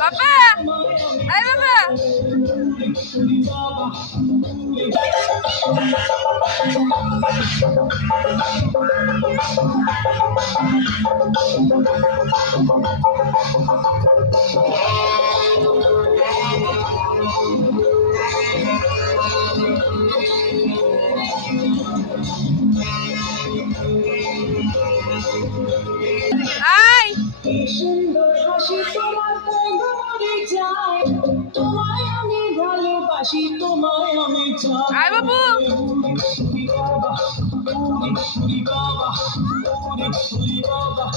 বাবা, এই বাবা। আয় সুন্দর হাসি তোমার মনে যায়, তোমায় আমি ভালোবাসি, তোমায় আমি চাই। আয় বাবু। বাবা বাবা বাবা